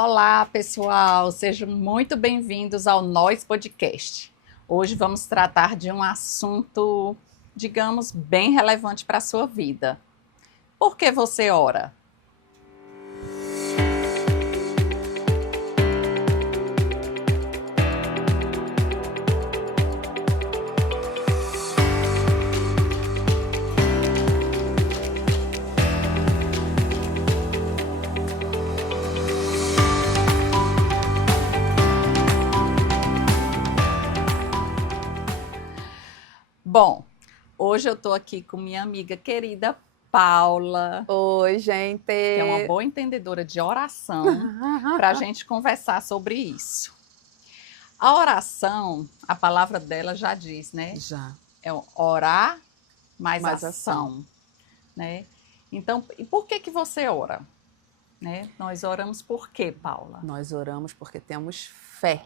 Olá, pessoal! Sejam muito bem-vindos ao Nós Podcast. Hoje vamos tratar de um assunto, digamos, bem relevante para a sua vida. Por que você ora? Bom, hoje eu estou aqui com minha amiga querida Paula, Oi, gente! que é uma boa entendedora de oração, para a gente conversar sobre isso. A oração, a palavra dela já diz, né? Já. É orar mais Mais ação, né? Então, e por que você ora? Né? Nós oramos por quê, Paula? Nós oramos porque temos fé.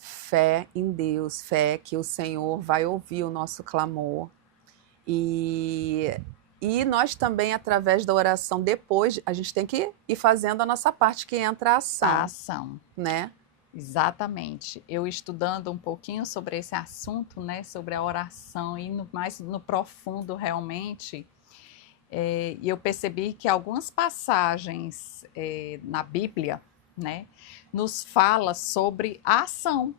Fé em Deus, fé que o Senhor vai ouvir o nosso clamor. E nós também, através da oração, depois, a gente tem que ir fazendo a nossa parte, que entra a ação, A ação. né? Exatamente. Eu estudando um pouquinho sobre esse assunto, né, sobre a oração, e mais no profundo realmente, e eu percebi que algumas passagens na Bíblia, né, nos fala sobre a ação.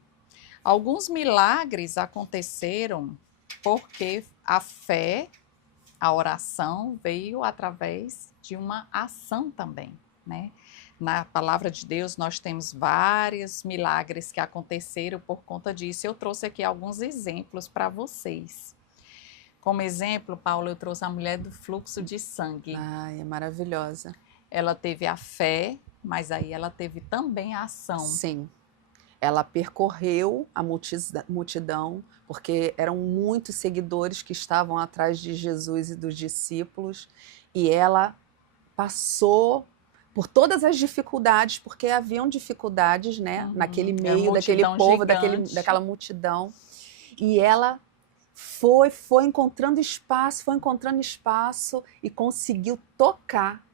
Alguns milagres aconteceram porque a fé, a oração veio através de uma ação também, né? Na palavra de Deus nós temos vários milagres que aconteceram por conta disso. Eu trouxe aqui alguns exemplos para vocês. Como exemplo, Paula, eu trouxe a mulher do fluxo de sangue. Ai, é maravilhosa. Ela teve a fé, mas aí ela teve também a ação. Sim. Ela percorreu a multidão, porque eram muitos seguidores que estavam atrás de Jesus e dos discípulos, e ela passou por todas as dificuldades, porque haviam dificuldades, né, naquele meio, daquele povo, daquela multidão, e ela foi encontrando espaço e conseguiu tocar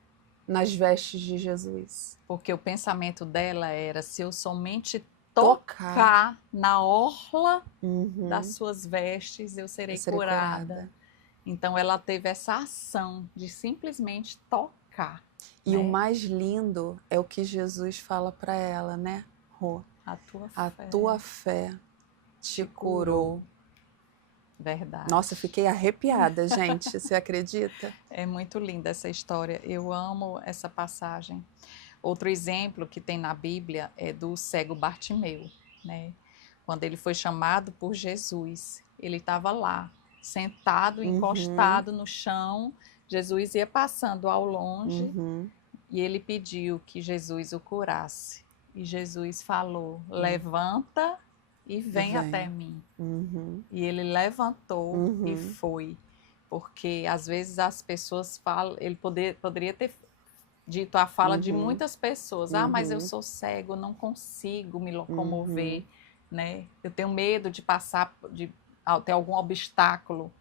nas vestes de Jesus. Porque o pensamento dela era: se eu somente tocar na orla das suas vestes, eu serei curada. Então ela teve essa ação de simplesmente tocar. E né? o mais lindo é o que Jesus fala para ela, né, Rô? A tua fé te curou. Verdade. Nossa, fiquei arrepiada, gente. Você acredita? É muito linda essa história. Eu amo essa passagem. Outro exemplo que tem na Bíblia é do cego Bartimeu, né? Quando ele foi chamado por Jesus, ele estava lá, sentado, encostado no chão. Jesus ia passando ao longe e ele pediu que Jesus o curasse. E Jesus falou: levanta e vem até mim. E ele levantou e foi. Porque às vezes as pessoas falam, ele poderia ter dito a fala de muitas pessoas: ah, mas eu sou cego, não consigo me locomover, né? Eu tenho medo de passar, de ter algum obstáculo.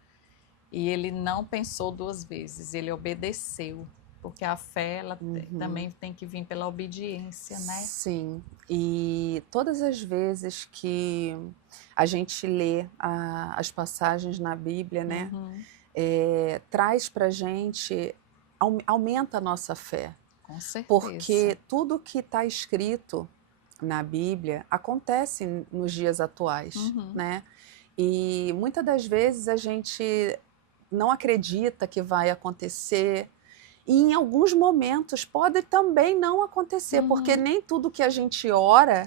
E ele não pensou duas vezes, ele obedeceu, porque a fé ela também tem que vir pela obediência, né? Sim, e todas as vezes que a gente lê as passagens na Bíblia, né, traz pra gente, aumenta a nossa fé. Com certeza. Porque tudo que está escrito na Bíblia acontece nos dias atuais, né? E muitas das vezes a gente não acredita que vai acontecer, e em alguns momentos pode também não acontecer, porque nem tudo que a gente ora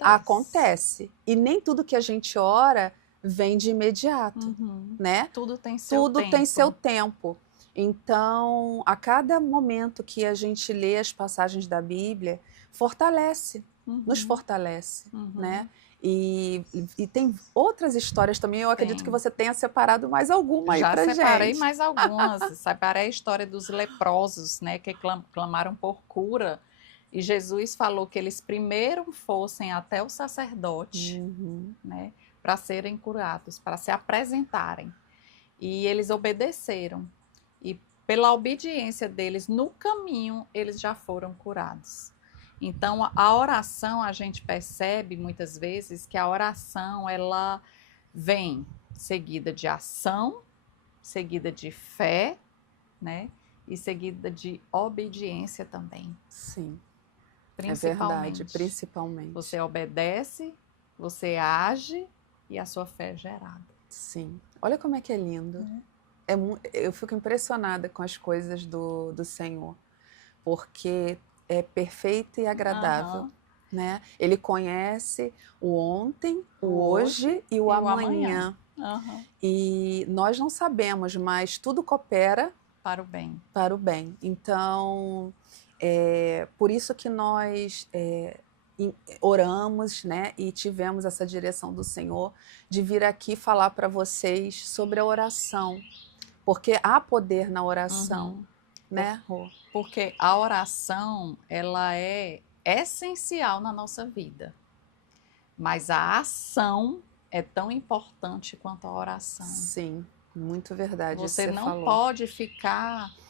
acontece. E nem tudo que a gente ora vem de imediato, né? Tudo tem seu tempo. Tem seu tempo. Então, a cada momento que a gente lê as passagens da Bíblia, fortalece, nos fortalece, né? E tem outras histórias também. Eu acredito que você tenha separado mais alguma aí pra gente. Já separei mais algumas. Separei a história dos leprosos, né, que clamaram por cura. E Jesus falou que eles primeiro fossem até o sacerdote, né, para serem curados, para se apresentarem. E eles obedeceram. E pela obediência deles, no caminho, eles já foram curados. Então, a oração, a gente percebe muitas vezes que a oração, ela vem seguida de ação, seguida de fé, né? E seguida de obediência também. Sim, é Principalmente. verdade, principalmente. Você obedece, você age e a sua fé é gerada. Sim. Olha como é que é lindo. Eu fico impressionada com as coisas do Senhor, porque é perfeito e agradável, Aham. né? Ele conhece o ontem, o Hoje hoje e o amanhã. Aham. E nós não sabemos, mas tudo coopera Para o bem. para o bem. Então, por isso que nós oramos, né, e tivemos essa direção do Senhor de vir aqui falar para vocês sobre a oração, porque há poder na oração, Uhum. né, Rô? Porque a oração, ela é essencial na nossa vida. Mas a ação é tão importante quanto a oração. Sim, muito verdade isso que Você você não falou. pode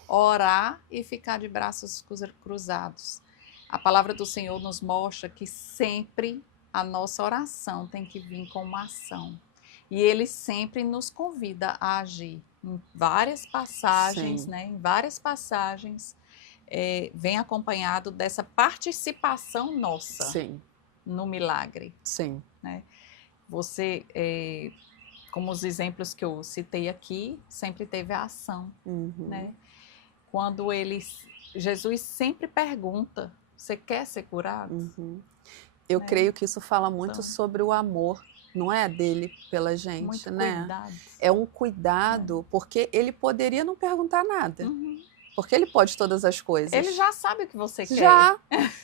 orar e ficar de braços cruzados. A palavra do Senhor nos mostra que sempre a nossa oração tem que vir com uma ação. E Ele sempre nos convida a agir. Em várias passagens, Sim. né? Em várias passagens, vem acompanhado dessa participação nossa Sim, no milagre. sim. Você, como os exemplos que eu citei aqui, sempre teve a ação, Uhum. né? Quando Jesus sempre pergunta, você quer ser curado? Uhum. Eu Né? creio que isso fala muito Então, sobre o amor, não é, dele pela gente, muito né? cuidado. É um cuidado, porque ele poderia não perguntar nada, Uhum. porque ele pode todas as coisas. Ele já sabe o que você quer. Já,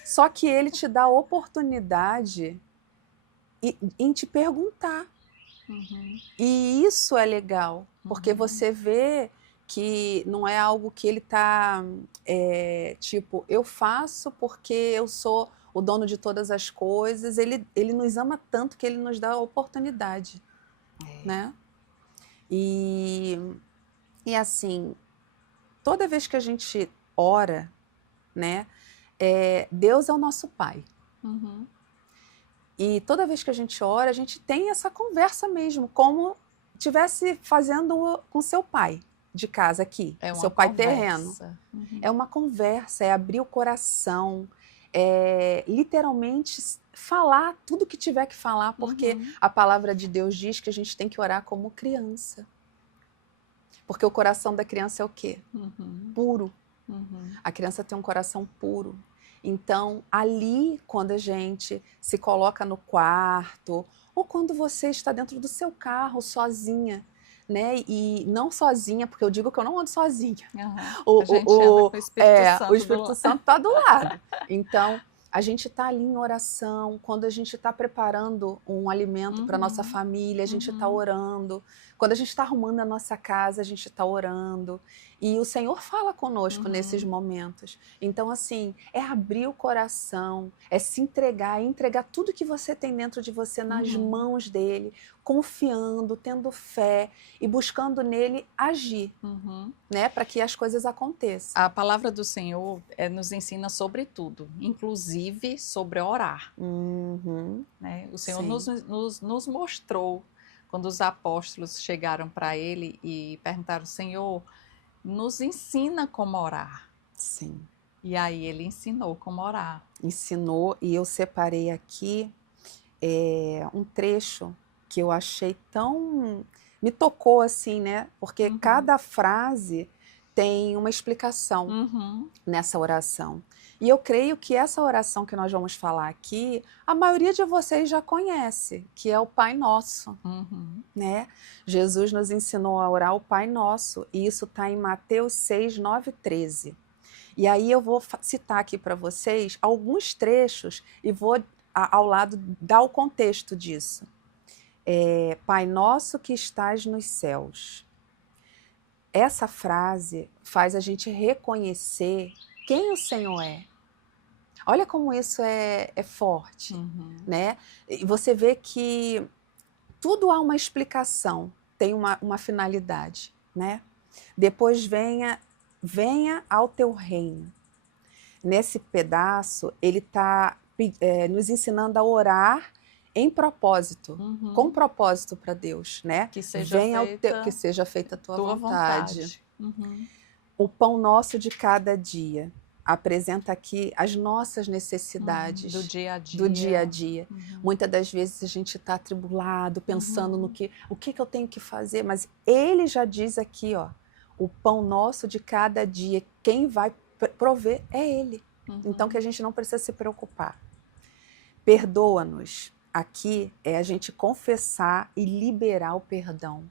só que ele te dá a oportunidade em te perguntar. Uhum. E isso é legal, porque Uhum. você vê que não é algo que ele está, tipo, eu faço porque eu sou o dono de todas as coisas. Ele nos ama tanto que ele nos dá a oportunidade, né? E assim, toda vez que a gente ora, né? Deus é o nosso Pai. Uhum. E toda vez que a gente ora, a gente tem essa conversa mesmo, como estivesse fazendo com seu pai de casa aqui, É uma seu pai conversa. terreno. Uhum. É uma conversa, é abrir o coração, literalmente falar tudo que tiver que falar, porque a palavra de Deus diz que a gente tem que orar como criança. Porque o coração da criança é o quê? Uhum. Puro. Uhum. A criança tem um coração puro. Então, ali, quando a gente se coloca no quarto, ou quando você está dentro do seu carro sozinha, né? E não sozinha, porque eu digo que eu não ando sozinha. Uhum. A gente anda com o Espírito Santo. O Espírito Santo está do lado. Então, a gente está ali em oração. Quando a gente está preparando um alimento para nossa família, a gente está orando. Quando a gente está arrumando a nossa casa, a gente está orando. E o Senhor fala conosco nesses momentos. Então, assim, é abrir o coração, é se entregar, é entregar tudo que você tem dentro de você nas mãos dele, confiando, tendo fé e buscando nele agir, né, para que as coisas aconteçam. A palavra do Senhor nos ensina sobre tudo, inclusive sobre orar. Né? O Senhor nos mostrou, quando os apóstolos chegaram para ele e perguntaram, Senhor, nos ensina como orar. Sim. E aí ele ensinou como orar. Ensinou, e eu separei aqui um trecho que eu achei tão... me tocou assim, né? Porque cada frase tem uma explicação nessa oração. E eu creio que essa oração que nós vamos falar aqui, a maioria de vocês já conhece, que é o Pai Nosso. Né? Jesus nos ensinou a orar o Pai Nosso, e isso está em Mateus 6, 9 e 13. E aí eu vou citar aqui para vocês alguns trechos e vou, ao lado, dar o contexto disso. Pai Nosso que estás nos céus. Essa frase faz a gente reconhecer quem o Senhor é. Olha como isso é forte, né? E você vê que tudo há uma explicação, tem uma finalidade, né? Depois venha ao teu reino. nesse pedaço, ele está nos ensinando a orar em propósito, com propósito para Deus, né? Que seja feita, que seja feita a tua vontade. Uhum. O pão nosso de cada dia apresenta aqui as nossas necessidades Do dia a dia. do dia a dia. Uhum. Muitas das vezes a gente está atribulado, pensando no o que eu tenho que fazer, mas ele já diz aqui, ó, o pão nosso de cada dia, quem vai prover é ele. Então que a gente não precisa se preocupar. Perdoa-nos. Aqui é a gente confessar e liberar o perdão.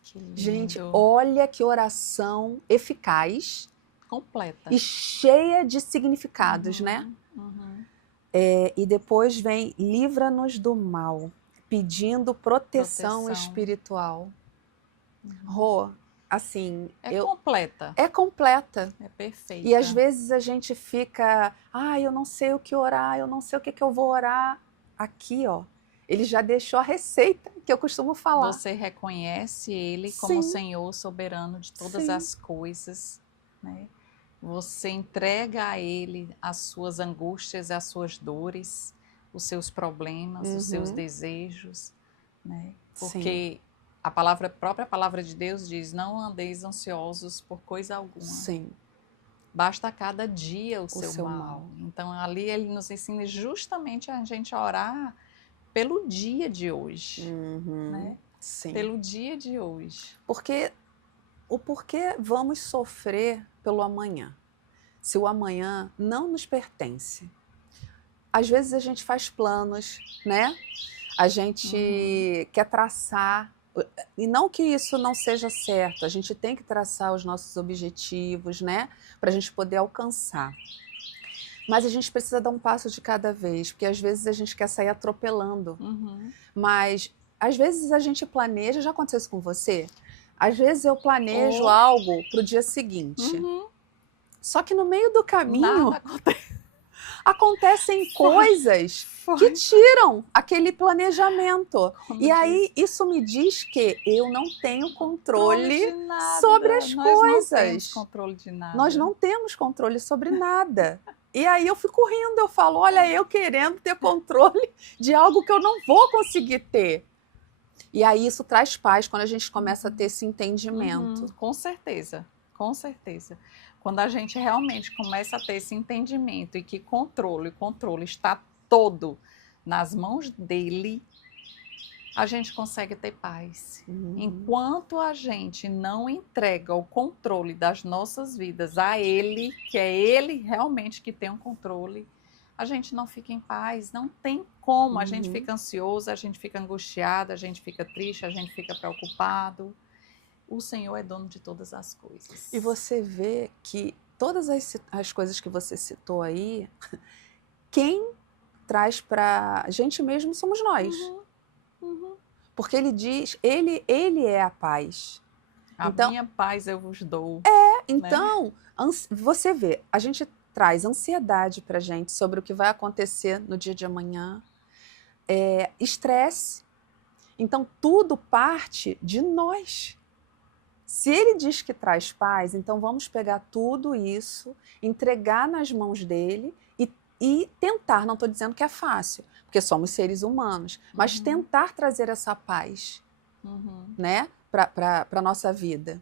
Que lindo. Gente, olha que oração eficaz, completa e cheia de significados, né? E depois vem, livra-nos do mal, pedindo proteção espiritual. Rô, assim... completa. É completa. É perfeita. E às vezes a gente fica, eu não sei o que orar, eu não sei o que eu vou orar. Aqui, ó, ele já deixou a receita que eu costumo falar. Você reconhece ele como Senhor soberano de todas as coisas, né? Você entrega a ele as suas angústias, as suas dores, os seus problemas, os seus desejos, né? Porque a própria palavra de Deus diz, não andeis ansiosos por coisa alguma. Sim. Basta a cada dia o seu mal. Então ali ele nos ensina justamente a gente a orar pelo dia de hoje, né? Sim. Pelo dia de hoje. Porque o porquê vamos sofrer pelo amanhã, se o amanhã não nos pertence. Às vezes a gente faz planos, né? A gente quer traçar, e não que isso não seja certo, a gente tem que traçar os nossos objetivos, né? Para a gente poder alcançar. Mas a gente precisa dar um passo de cada vez, porque às vezes a gente quer sair atropelando. Mas às vezes a gente planeja, já aconteceu isso com você? Às vezes eu planejo algo para o dia seguinte. Só que no meio do caminho acontecem coisas que tiram aquele planejamento. E aí isso me diz que eu não tenho controle sobre as coisas. Nós não temos controle de nada. Nós não temos controle sobre nada. E aí eu fico rindo, eu falo, olha, eu querendo ter controle de algo que eu não vou conseguir ter. E aí isso traz paz quando a gente começa a ter esse entendimento. Com certeza, com certeza. Quando a gente realmente começa a ter esse entendimento e que o controle está todo nas mãos dele, a gente consegue ter paz. Enquanto a gente não entrega o controle das nossas vidas a ele, que é ele realmente que tem o controle, a gente não fica em paz, não tem como. A gente fica ansioso, a gente fica angustiado, a gente fica triste, a gente fica preocupado. O Senhor é dono de todas as coisas. E você vê que todas as coisas que você citou aí, quem traz para a gente mesmo somos nós. Porque ele diz, ele é a paz. A minha paz eu vos dou. Então, você vê, a gente traz ansiedade para a gente sobre o que vai acontecer no dia de amanhã, estresse. Então, tudo parte de nós. Se ele diz que traz paz, então vamos pegar tudo isso, entregar nas mãos dele e tentar, não estou dizendo que é fácil, porque somos seres humanos, mas tentar trazer essa paz, né, para a nossa vida.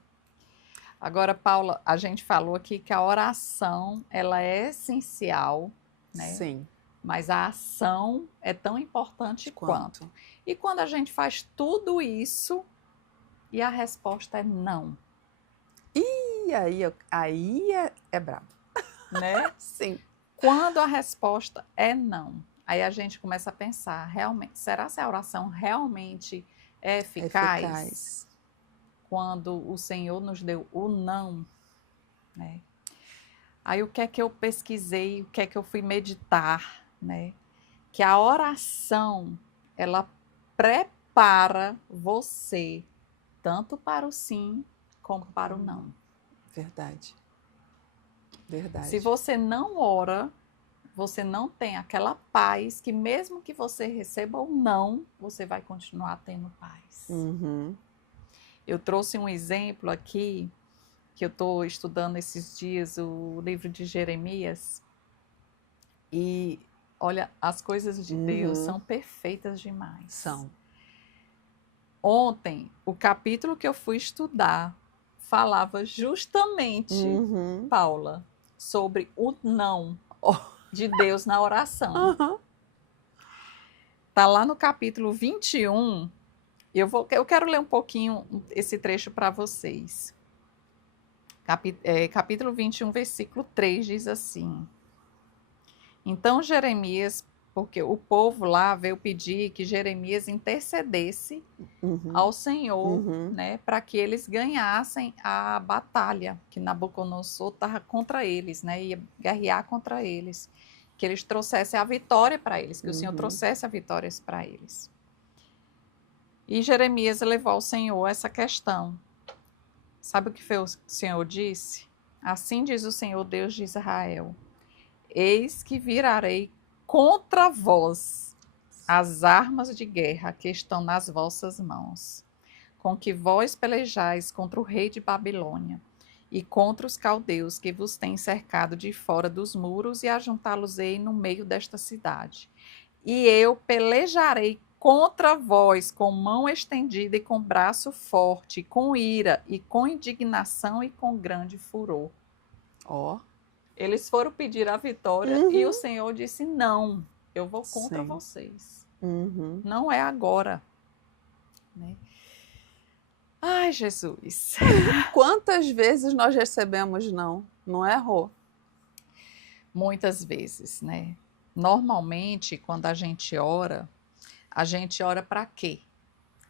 Agora, Paula, a gente falou aqui que a oração, ela é essencial, né? Sim. Mas a ação é tão importante quanto. E quando a gente faz tudo isso e a resposta é não. E aí é brabo. Né? Sim. Quando a resposta é não, aí a gente começa a pensar, realmente, será que a oração realmente é eficaz? Quando o Senhor nos deu o não, né? Aí o que é que eu pesquisei, o que é que eu fui meditar, né? Que a oração, ela prepara você tanto para o sim como para o não. Verdade. Verdade. Se você não ora, você não tem aquela paz que mesmo que você receba ou não, você vai continuar tendo paz. Eu trouxe um exemplo aqui que eu estou estudando esses dias o livro de Jeremias. E olha, as coisas de Deus são perfeitas demais. São. Ontem, o capítulo que eu fui estudar falava justamente, Paula, sobre o não de Deus na oração. Tá lá no capítulo 21. Eu quero ler um pouquinho esse trecho para vocês. Capítulo 21, versículo 3 diz assim: Então Jeremias, porque o povo lá veio pedir que Jeremias intercedesse ao Senhor, né, para que eles ganhassem a batalha que Nabucodonosor estava contra eles, né, ia guerrear contra eles, que eles trouxessem a vitória para eles, que o Senhor trouxesse a vitória para eles. E Jeremias levou ao Senhor essa questão. Sabe o que o Senhor disse? Assim diz o Senhor, Deus de Israel: Eis que virarei contra vós as armas de guerra que estão nas vossas mãos, com que vós pelejais contra o rei de Babilônia e contra os caldeus que vos têm cercado de fora dos muros, e ajuntá-los-ei no meio desta cidade. E eu pelejarei contra vós com mão estendida e com braço forte, com ira e com indignação e com grande furor. Eles foram pedir a vitória e o Senhor disse: não, eu vou contra vocês. Não é agora. Né? Ai, Jesus. Quantas vezes nós recebemos não? Não é, Rô? Muitas vezes, né? Normalmente, quando a gente ora para quê?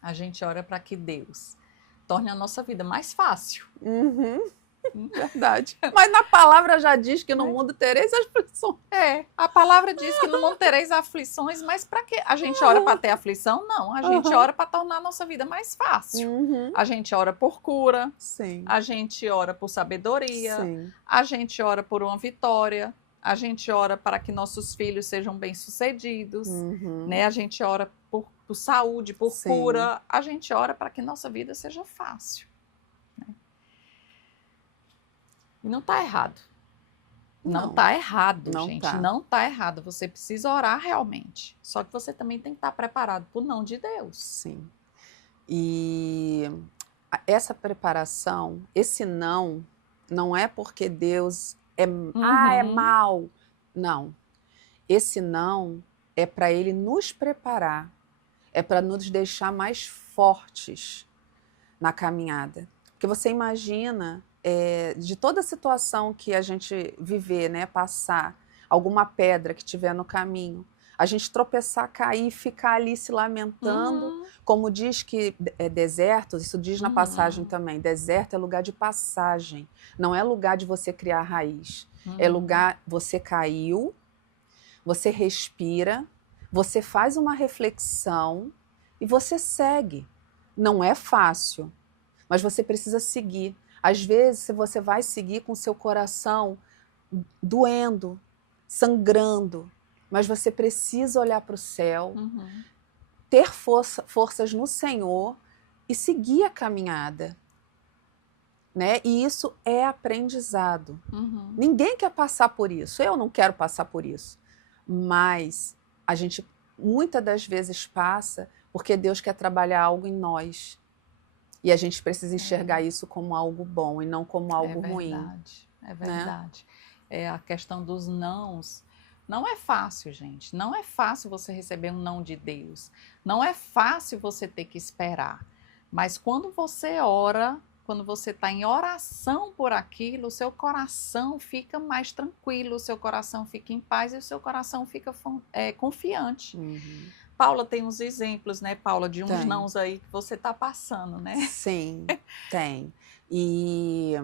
A gente ora para que Deus torne a nossa vida mais fácil. Verdade. Mas na palavra já diz que no mundo tereis aflições. A palavra diz que no mundo tereis aflições, mas para quê? A gente ora para ter aflição? Não, a gente ora para tornar a nossa vida mais fácil. A gente ora por cura, a gente ora por sabedoria, a gente ora por uma vitória, a gente ora para que nossos filhos sejam bem-sucedidos, né? A gente ora por saúde, por cura, a gente ora para que nossa vida seja fácil. E não está errado. Não está errado, gente. Não está errado. Você precisa orar realmente. Só que você também tem que estar preparado para o não de Deus. Sim. E essa preparação, esse não é porque Deus é mal. Não. Esse não é para Ele nos preparar. É para nos deixar mais fortes na caminhada. Porque você imagina... de toda a situação que a gente viver, né, passar, alguma pedra que tiver no caminho, a gente tropeçar, cair, ficar ali se lamentando, como diz que é deserto, isso diz na passagem também, deserto é lugar de passagem, não é lugar de você criar raiz, é lugar, você caiu, você respira, você faz uma reflexão e você segue. Não é fácil, mas você precisa seguir. Às vezes você vai seguir com seu coração doendo, sangrando, mas você precisa olhar para o céu, ter forças no Senhor e seguir a caminhada. Né? E isso é aprendizado. Ninguém quer passar por isso, eu não quero passar por isso, mas a gente muitas das vezes passa porque Deus quer trabalhar algo em nós. E a gente precisa enxergar isso como algo bom e não como algo ruim. É verdade. Né? A questão dos nãos. Não é fácil, gente. Não é fácil você receber um não de Deus. Não é fácil você ter que esperar. Mas quando você ora, quando você está em oração por aquilo, o seu coração fica mais tranquilo, o seu coração fica em paz e o seu coração fica confiante. Paula tem uns exemplos, né, Paula, de uns nãos aí que você está passando, né? Sim, tem. E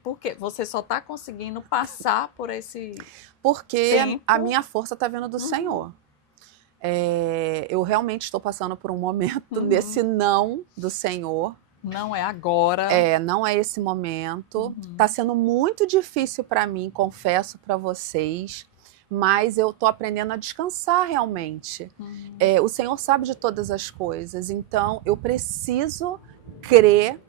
por quê? Você só está conseguindo passar por esse Porque tempo? a minha força está vindo do Senhor. Eu realmente estou passando por um momento desse não do Senhor. Não é agora. Não é esse momento. Está sendo muito difícil para mim, confesso para vocês. Mas eu estou aprendendo a descansar realmente. O Senhor sabe de todas as coisas, então eu preciso crer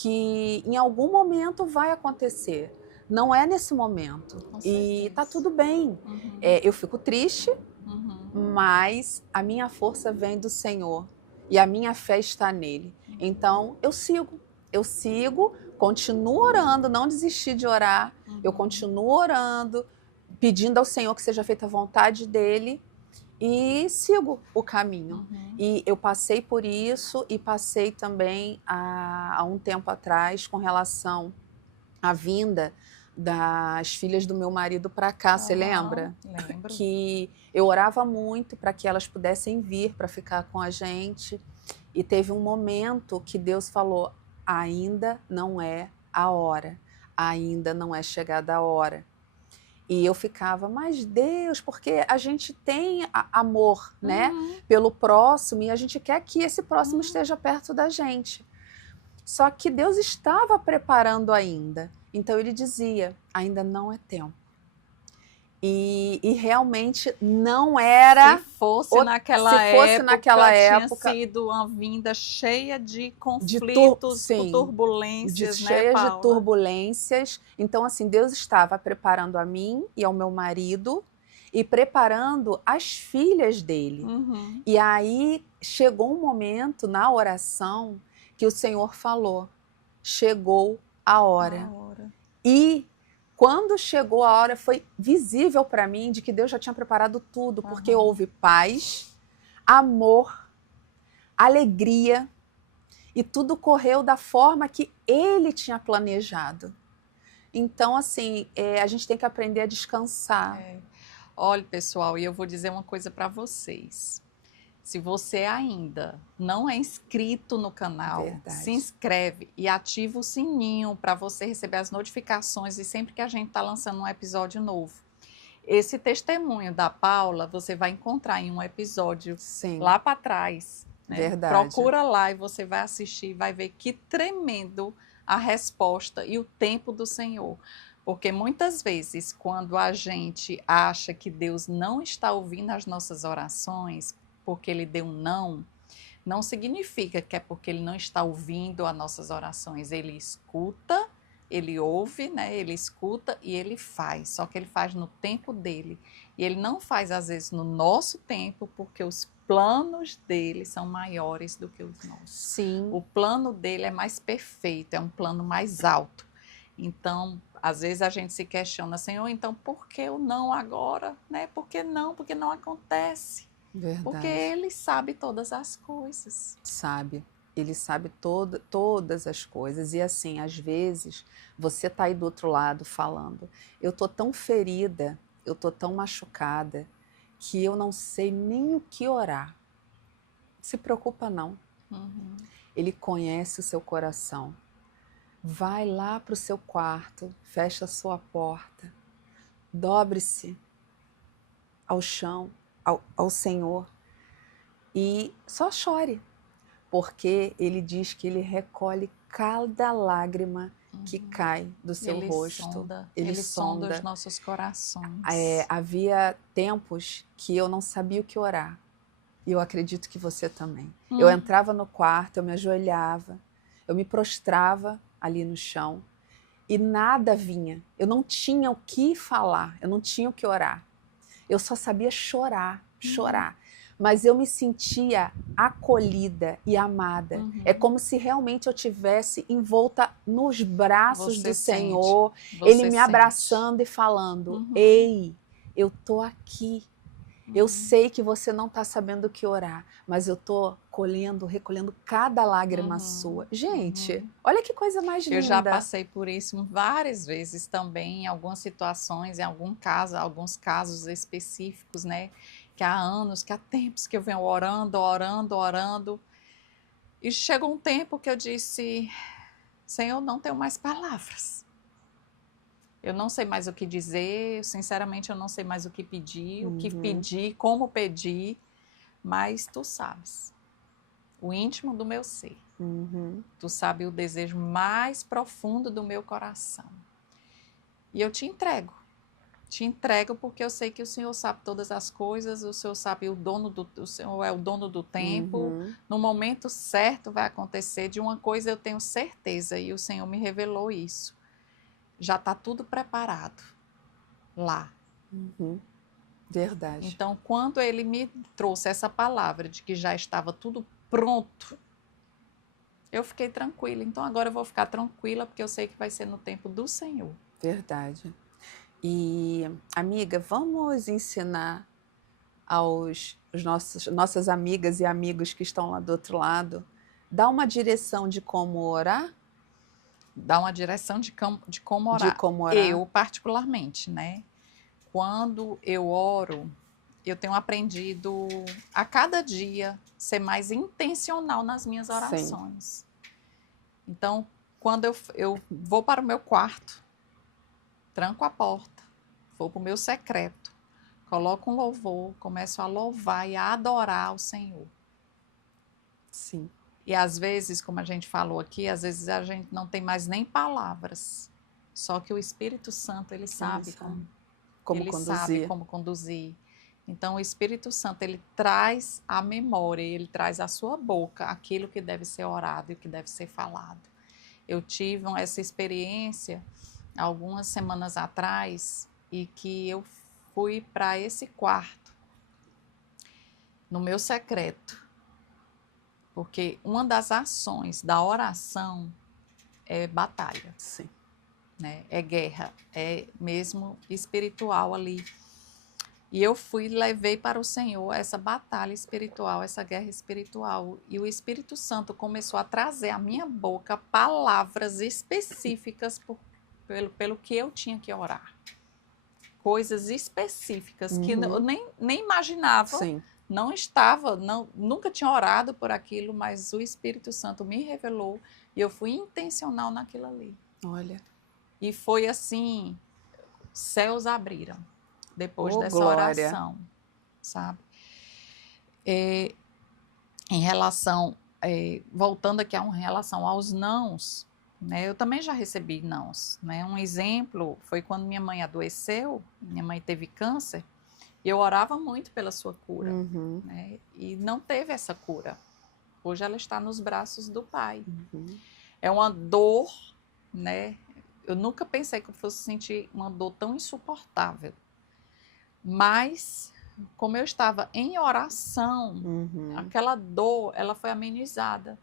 que em algum momento vai acontecer. Não é nesse momento. Com E certeza. tá tudo bem. Uhum. Eu fico triste, Uhum. mas a minha força vem do Senhor e a minha fé está nele. Então eu sigo, continuo orando, não desisti de orar, eu continuo orando, pedindo ao Senhor que seja feita a vontade dele e sigo o caminho. E eu passei por isso e passei também há um tempo atrás com relação à vinda das filhas do meu marido para cá, você lembra? Lembro. Que eu orava muito para que elas pudessem vir para ficar com a gente. E teve um momento que Deus falou: ainda não é a hora, ainda não é chegada a hora. E eu ficava, mas Deus, porque a gente tem amor, né, pelo próximo, e a gente quer que esse próximo esteja perto da gente. Só que Deus estava preparando ainda. Então ele dizia, ainda não é tempo. E realmente não era. Se fosse naquela época, tinha sido uma vinda cheia de conflitos, turbulências, né, cheias Paula? de turbulências. Então, assim, Deus estava preparando a mim e ao meu marido e preparando as filhas dele. E aí chegou um momento na oração que o Senhor falou, chegou a hora. E quando chegou a hora, foi visível para mim de que Deus já tinha preparado tudo, porque houve paz, amor, alegria, e tudo correu da forma que Ele tinha planejado. Então, assim, a gente tem que aprender a descansar. Olha, pessoal, e eu vou dizer uma coisa para vocês. Se você ainda não é inscrito no canal, se inscreve e ativa o sininho para você receber as notificações e sempre que a gente está lançando um episódio novo. Esse testemunho da Paula você vai encontrar em um episódio lá para trás. Né? Procura lá e você vai assistir e vai ver que tremendo a resposta e o tempo do Senhor. Porque muitas vezes, quando a gente acha que Deus não está ouvindo as nossas orações, porque Ele deu um não significa que é porque Ele não está ouvindo as nossas orações. Ele escuta, Ele ouve, né? Ele escuta e Ele faz. Só que Ele faz no tempo dEle. E Ele não faz, às vezes, no nosso tempo, porque os planos dEle são maiores do que os nossos. Sim. O plano dEle é mais perfeito, é um plano mais alto. Então, às vezes a gente se questiona, Senhor, então por que o não agora? Né? Por que não? Porque não acontece. Verdade. Porque Ele sabe todas as coisas. Sabe. Ele sabe todas as coisas. E assim, às vezes, você está aí do outro lado falando, eu estou tão ferida, eu estou tão machucada, que eu não sei nem o que orar. Se preocupa não. Ele conhece o seu coração. Vai lá para o seu quarto, fecha a sua porta, dobre-se ao chão, ao Senhor e só chore, porque Ele diz que Ele recolhe cada lágrima que cai do seu rosto. Ele sonda os nossos corações. Havia tempos que eu não sabia o que orar, e eu acredito que você também. Eu entrava no quarto, eu me ajoelhava, eu me prostrava ali no chão e nada vinha. Eu não tinha o que falar, eu não tinha o que orar. Eu só sabia chorar. Mas eu me sentia acolhida e amada. É como se realmente eu tivesse envolta nos braços do Senhor, Ele me abraçando e falando, ei, eu tô aqui. Eu sei que você não está sabendo o que orar, mas eu estou recolhendo cada lágrima sua. Gente, olha que coisa mais linda. Eu já passei por isso várias vezes também, em algumas situações, em alguns casos específicos, né? Que há anos, que há tempos que eu venho orando. E chegou um tempo que eu disse, Senhor, não tenho mais palavras. Eu não sei mais o que dizer, sinceramente eu não sei mais o que pedir, o que pedir, como pedir, mas tu sabes, o íntimo do meu ser. Tu sabe o desejo mais profundo do meu coração. E eu te entrego. te entrego porque eu sei que o Senhor sabe todas as coisas, o Senhor sabe o Senhor é o dono do tempo. Uhum. No momento certo vai acontecer. De uma coisa eu tenho certeza e o Senhor me revelou isso. Já está tudo preparado lá. Uhum. Verdade. Então, quando ele me trouxe essa palavra de que já estava tudo pronto, eu fiquei tranquila. Então, agora eu vou ficar tranquila porque eu sei que vai ser no tempo do Senhor. Verdade. E, amiga, vamos ensinar aos nossas amigas e amigos que estão lá do outro lado, dar uma direção de como orar? Dar uma direção de como orar. De como orar. Eu, particularmente, né? Quando eu oro, eu tenho aprendido a cada dia ser mais intencional nas minhas orações. Sim. Então, quando eu vou para o meu quarto, tranco a porta, vou para o meu secreto, coloco um louvor, começo a louvar e a adorar o Senhor. Sim. E às vezes, como a gente falou aqui, às vezes a gente não tem mais nem palavras. Só que o Espírito Santo, ele sabe como conduzir. Sabe como conduzir. Então, o Espírito Santo, ele traz a memória, ele traz à sua boca aquilo que deve ser orado e o que deve ser falado. Eu tive essa experiência algumas semanas atrás e que eu fui para esse quarto, no meu secreto, porque uma das ações da oração é batalha. Sim. Né? É guerra, é mesmo espiritual ali. E eu levei para o Senhor essa batalha espiritual, essa guerra espiritual. E o Espírito Santo começou a trazer à minha boca palavras específicas pelo que eu tinha que orar. Coisas específicas que eu nem imaginava. Sim. Nunca tinha orado por aquilo, mas o Espírito Santo me revelou e eu fui intencional naquilo ali. Olha. E foi assim, céus abriram depois dessa glória. oração, sabe? Em relação, voltando aqui em relação aos nãos, né? Eu também já recebi nãos, né? Um exemplo foi quando minha mãe adoeceu, minha mãe teve câncer, e eu orava muito pela sua cura, né? E não teve essa cura. Hoje ela está nos braços do Pai. É uma dor, né? Eu nunca pensei que eu fosse sentir uma dor tão insuportável. Mas, como eu estava em oração, aquela dor, ela foi amenizada.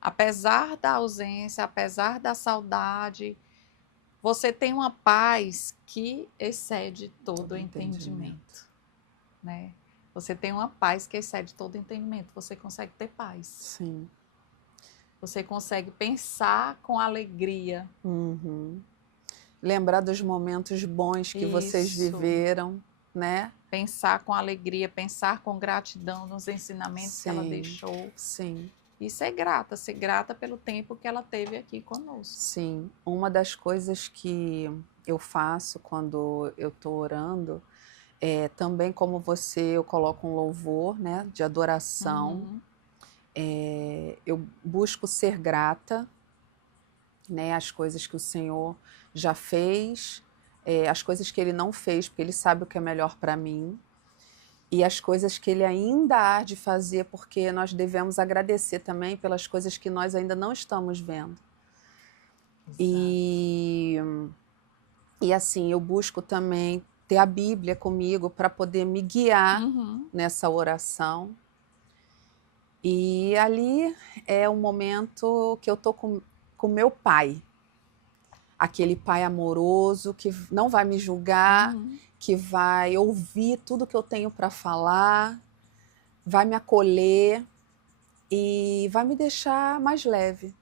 Apesar da ausência, apesar da saudade, você tem uma paz que excede todo entendimento. Né? Você tem uma paz que excede todo entendimento. Você consegue ter paz. Sim. Você consegue pensar com alegria. Lembrar dos momentos bons que vocês viveram, né? Pensar com alegria, pensar com gratidão nos ensinamentos que ela deixou. Sim. E ser grata pelo tempo que ela teve aqui conosco. Sim. Uma das coisas que eu faço quando eu estou orando é também, como você, eu coloco um louvor, né, de adoração. Eu busco ser grata, né, às coisas que o Senhor já fez, as coisas que Ele não fez, porque Ele sabe o que é melhor para mim, e as coisas que Ele ainda há de fazer, porque nós devemos agradecer também pelas coisas que nós ainda não estamos vendo. E assim, eu busco também ter a Bíblia comigo para poder me guiar nessa oração. E ali é um momento que eu estou com meu pai. Aquele pai amoroso que não vai me julgar, que vai ouvir tudo que eu tenho para falar, vai me acolher e vai me deixar mais leve.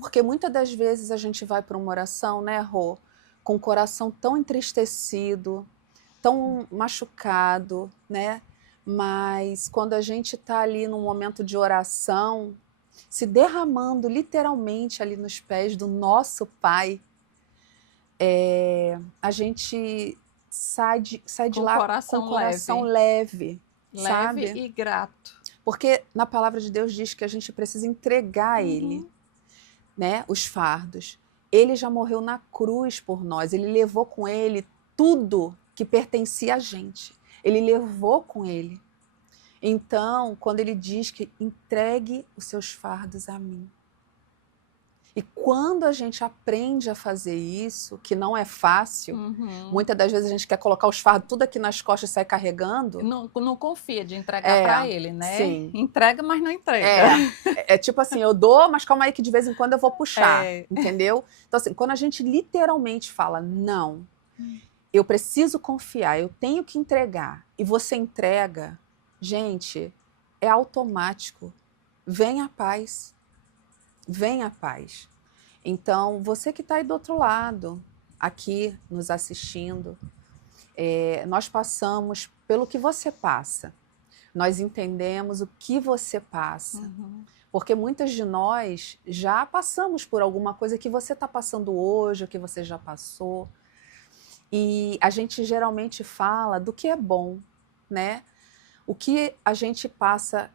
Porque muitas das vezes a gente vai para uma oração, né, Rô, com o coração tão entristecido, tão machucado, né? Mas quando a gente está ali num momento de oração, se derramando literalmente ali nos pés do nosso Pai, a gente sai de lá com o coração leve, sabe? E grato. Porque na palavra de Deus diz que a gente precisa entregar a Ele, né, os fardos. Ele já morreu na cruz por nós, Ele levou com Ele tudo que pertencia a gente. Ele levou com ele. Então, quando ele diz que entregue os seus fardos a mim. E quando a gente aprende a fazer isso, que não é fácil, muitas das vezes a gente quer colocar os fardos tudo aqui nas costas e sair carregando. Não confia de entregar para ele, né? Sim. Entrega, mas não entrega. É tipo assim, eu dou, mas calma aí que de vez em quando eu vou puxar, entendeu? Então assim, quando a gente literalmente fala, não, eu preciso confiar, eu tenho que entregar, e você entrega, gente, é automático. Vem a paz. Vem a paz. Então, você que está aí do outro lado, aqui nos assistindo, nós passamos pelo que você passa. Nós entendemos o que você passa. Porque muitas de nós já passamos por alguma coisa que você está passando hoje, ou que você já passou. E a gente geralmente fala do que é bom, né? O que a gente passa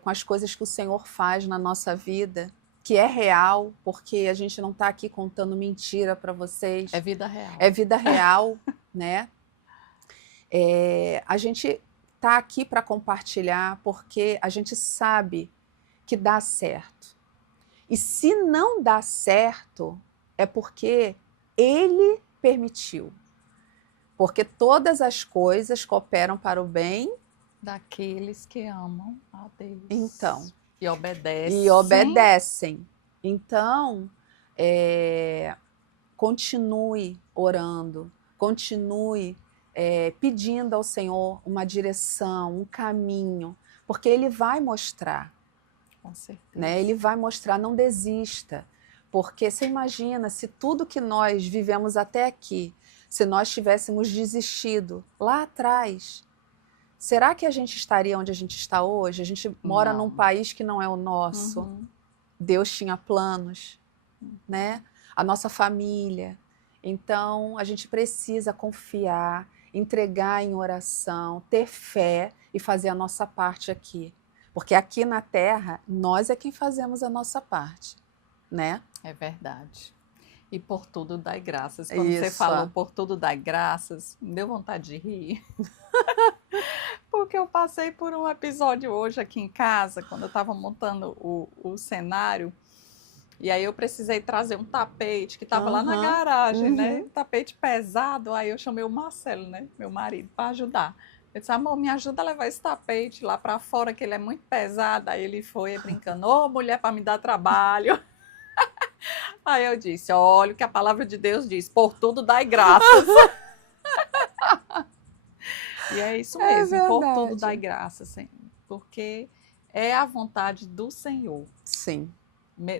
com as coisas que o Senhor faz na nossa vida, que é real, porque a gente não está aqui contando mentira para vocês. É vida real. É vida real, né? A gente está aqui para compartilhar porque a gente sabe que dá certo. E se não dá certo, é porque Ele permitiu. Porque todas as coisas cooperam para o bem daqueles que amam a Deus. Então. E obedecem. E obedecem. Então, continue orando, continue pedindo ao Senhor uma direção, um caminho, porque Ele vai mostrar. Com certeza. Né? Ele vai mostrar, não desista. Porque você imagina, se tudo que nós vivemos até aqui, se nós tivéssemos desistido lá atrás, será que a gente estaria onde a gente está hoje? A gente mora num país que não é o nosso. Deus tinha planos, né? A nossa família. Então, a gente precisa confiar, entregar em oração, ter fé e fazer a nossa parte aqui. Porque aqui na Terra, nós é quem fazemos a nossa parte, né? É verdade. E por tudo dai graças. Quando você falou por tudo dai graças, me deu vontade de rir. Porque eu passei por um episódio hoje aqui em casa, quando eu estava montando o cenário, e aí eu precisei trazer um tapete que estava lá na garagem, né? Um tapete pesado, aí eu chamei o Marcelo, né? Meu marido, para ajudar. Eu disse, amor, me ajuda a levar esse tapete lá para fora, que ele é muito pesado. Aí ele foi brincando, ô mulher, para me dar trabalho. Aí eu disse, olha o que a palavra de Deus diz, por tudo dai graças. E é isso mesmo, por tudo dai graças, Senhor, porque é a vontade do Senhor. Sim.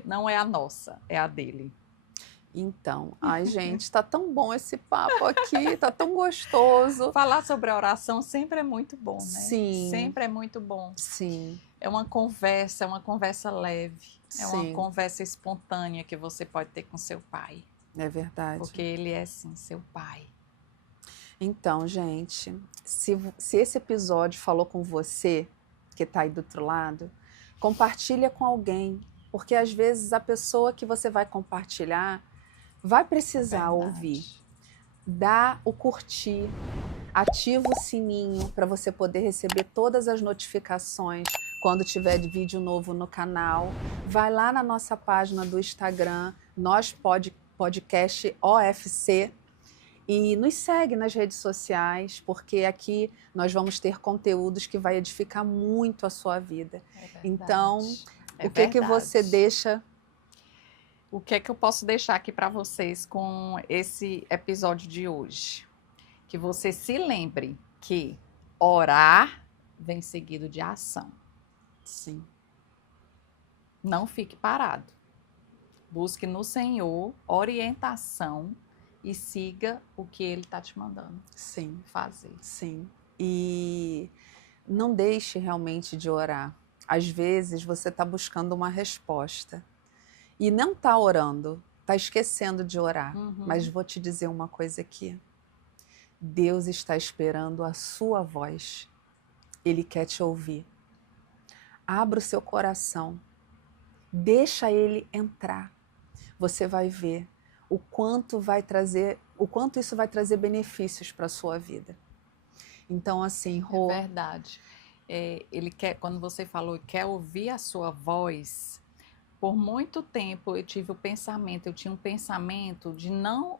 Não é a nossa, é a dele. Então, ai gente, tá tão bom esse papo aqui, tá tão gostoso. Falar sobre a oração sempre é muito bom, né? Sim. Sempre é muito bom. Sim. É uma conversa leve, é uma conversa espontânea que você pode ter com seu pai. É verdade. Porque ele é, sim, seu pai. Então, gente, se esse episódio falou com você, que tá aí do outro lado, compartilha com alguém, porque às vezes a pessoa que você vai compartilhar vai precisar ouvir. Dá o curtir, ativa o sininho para você poder receber todas as notificações quando tiver vídeo novo no canal. Vai lá na nossa página do Instagram, Podcast OFC, e nos segue nas redes sociais, porque aqui nós vamos ter conteúdos que vai edificar muito a sua vida. Então, o que você deixa? O que é que eu posso deixar aqui para vocês com esse episódio de hoje? Que você se lembre que orar vem seguido de ação. Sim. Não fique parado. Busque no Senhor orientação e siga o que Ele está te mandando fazer. Sim. E não deixe realmente de orar. Às vezes você está buscando uma resposta e não está orando, está esquecendo de orar. Mas vou te dizer uma coisa aqui. Deus está esperando a sua voz. Ele quer te ouvir. Abra o seu coração. Deixa Ele entrar. Você vai ver o quanto vai trazer o quanto isso vai trazer benefícios para a sua vida. Então, assim, Rô... É verdade. Ele quer, quando você falou, quer ouvir a sua voz, por muito tempo eu tinha um pensamento de não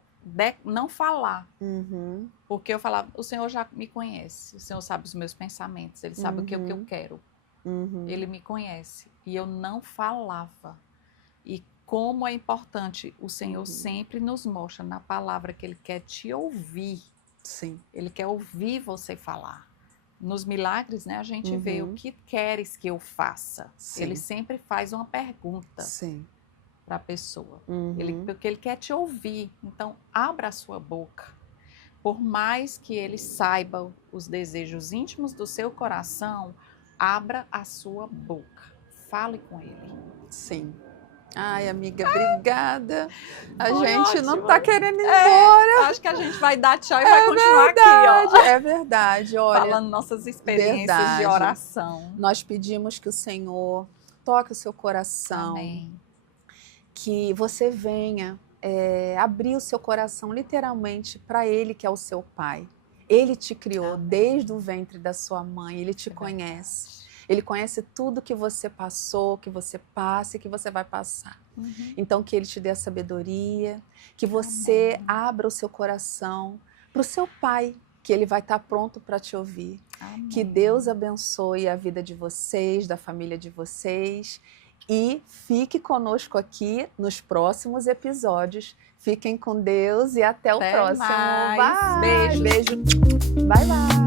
falar. Uhum. Porque eu falava, o Senhor já me conhece, o Senhor sabe os meus pensamentos, Ele sabe o que eu quero, Ele me conhece. E eu não falava. E como é importante, o Senhor sempre nos mostra na palavra que Ele quer te ouvir. Sim. Ele quer ouvir você falar. Nos milagres, né, a gente vê o que queres que eu faça. Sim. Ele sempre faz uma pergunta para a pessoa. Porque Ele quer te ouvir. Então, abra a sua boca. Por mais que Ele saiba os desejos íntimos do seu coração, abra a sua boca. Fale com Ele. Sim. Ai, amiga, obrigada. A Foi gente ótimo. não tá querendo ir embora. Acho que a gente vai dar tchau e vai continuar aqui, ó. É verdade, olha. Falando nossas experiências de oração. Nós pedimos que o Senhor toque o seu coração. Amém. Que você venha abrir o seu coração literalmente para Ele, que é o seu Pai. Ele te criou desde o ventre da sua mãe, Ele te conhece. Ele conhece tudo que você passou, que você passa e que você vai passar. Então, que Ele te dê a sabedoria, que você abra o seu coração para o seu Pai, que Ele vai estar pronto para te ouvir. Amém. Que Deus abençoe a vida de vocês, da família de vocês. E fique conosco aqui nos próximos episódios. Fiquem com Deus e até o próximo. Mais. Bye. Beijo. Beijo. Bye, bye.